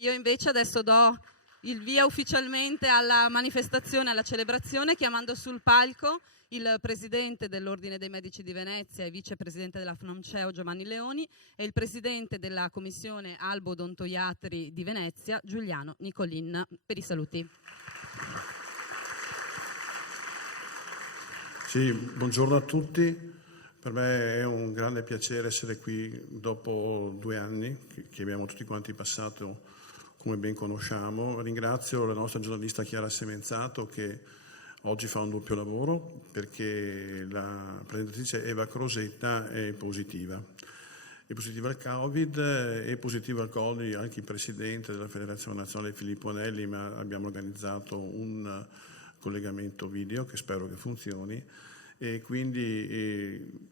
Io invece adesso do il via ufficialmente alla manifestazione, alla celebrazione, chiamando sul palco il presidente dell'Ordine dei Medici di Venezia e vicepresidente della FNOMCEO Giovanni Leoni e il presidente della Commissione Albo Odontoiatri di Venezia Giuliano Nicolin, per i saluti. Sì, buongiorno a tutti. Per me è un grande piacere essere qui dopo 2 anni che abbiamo tutti quanti passato, come ben conosciamo. Ringrazio la nostra giornalista Chiara Semenzato che oggi fa un doppio lavoro perché la presentatrice Eva Crosetta è positiva. È positiva al Covid, è positiva al Covid anche il presidente della Federazione Nazionale Filippo Anelli, ma abbiamo organizzato un collegamento video che spero che funzioni. E quindi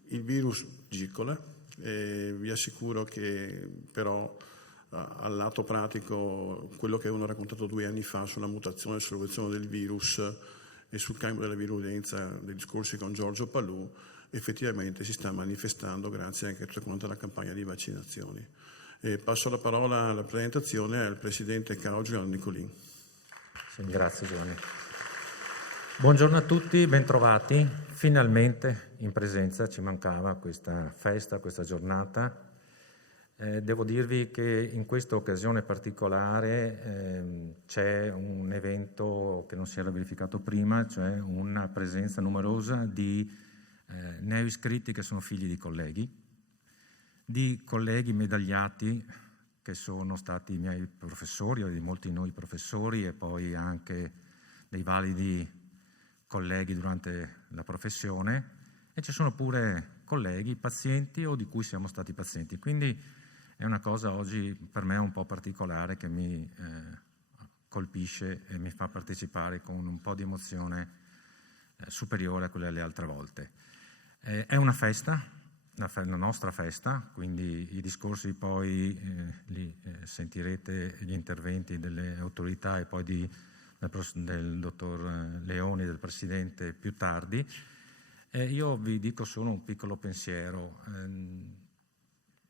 il virus gicola, vi assicuro che però al lato pratico quello che avevano raccontato 2 anni fa sulla mutazione e sull'evoluzione del virus e sul cambio della virulenza dei discorsi con Giorgio Palù effettivamente si sta manifestando grazie anche a tutta quanta la campagna di vaccinazioni. Passo la parola alla presentazione al Presidente CAO Giuliano Nicolin. Sì, grazie Giovanni. Buongiorno a tutti, bentrovati. Finalmente in presenza, ci mancava questa festa, questa giornata. Devo dirvi che in questa occasione particolare c'è un evento che non si era verificato prima, cioè una presenza numerosa di neoiscritti che sono figli di colleghi medagliati che sono stati i miei professori o di molti di noi professori e poi anche dei validi colleghi durante la professione, e ci sono pure colleghi pazienti o di cui siamo stati pazienti. Quindi è una cosa oggi per me un po' particolare che mi colpisce e mi fa partecipare con un po' di emozione superiore a quelle delle altre volte. È una festa, la nostra festa, quindi i discorsi poi li sentirete, gli interventi delle autorità e poi del dottor Leoni, del Presidente, più tardi. Io vi dico solo un piccolo pensiero.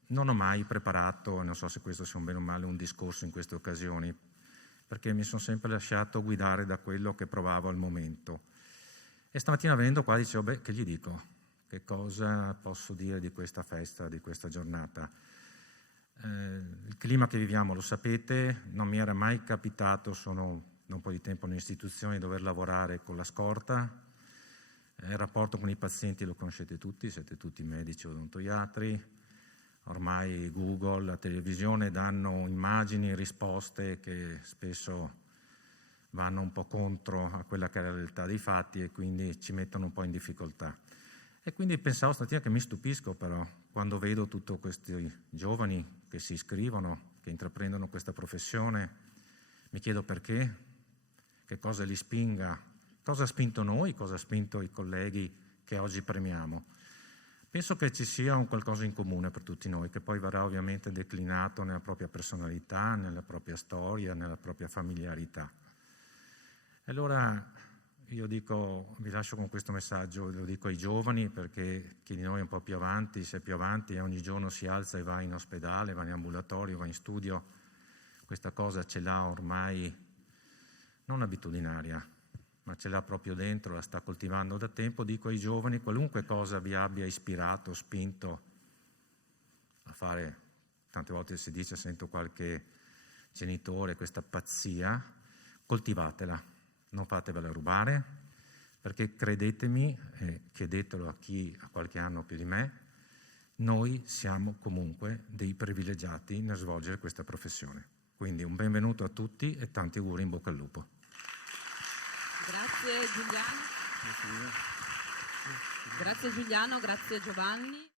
Non ho mai preparato, non so se questo sia un bene o male, un discorso in queste occasioni, perché mi sono sempre lasciato guidare da quello che provavo al momento. E stamattina venendo qua dicevo, che gli dico? Che cosa posso dire di questa festa, di questa giornata? Il clima che viviamo lo sapete, non mi era mai capitato, sono da un po' di tempo nelle istituzioni, dover lavorare con la scorta. Il rapporto con i pazienti lo conoscete tutti, siete tutti medici odontoiatri. Ormai Google, la televisione danno immagini, risposte che spesso vanno un po' contro a quella che è la realtà dei fatti e quindi ci mettono un po' in difficoltà. E quindi pensavo stamattina che mi stupisco però quando vedo tutti questi giovani che si iscrivono, che intraprendono questa professione. Mi chiedo perché, che cosa li spinga, cosa ha spinto noi, cosa ha spinto i colleghi che oggi premiamo. Penso che ci sia un qualcosa in comune per tutti noi, che poi verrà ovviamente declinato nella propria personalità, nella propria storia, nella propria familiarità. E allora io dico, vi lascio con questo messaggio, lo dico ai giovani perché chi di noi è un po' più avanti, se è più avanti e ogni giorno si alza e va in ospedale, va in ambulatorio, va in studio, questa cosa ce l'ha ormai non abitudinaria, ma ce l'ha proprio dentro, la sta coltivando da tempo. Dico ai giovani, qualunque cosa vi abbia ispirato, spinto a fare, tante volte si dice, sento qualche genitore, questa pazzia, coltivatela, non fatevela rubare, perché credetemi, e chiedetelo a chi ha qualche anno più di me, noi siamo comunque dei privilegiati nel svolgere questa professione. Quindi un benvenuto a tutti e tanti auguri, in bocca al lupo. Grazie Giuliano. Grazie Giuliano, grazie Giovanni.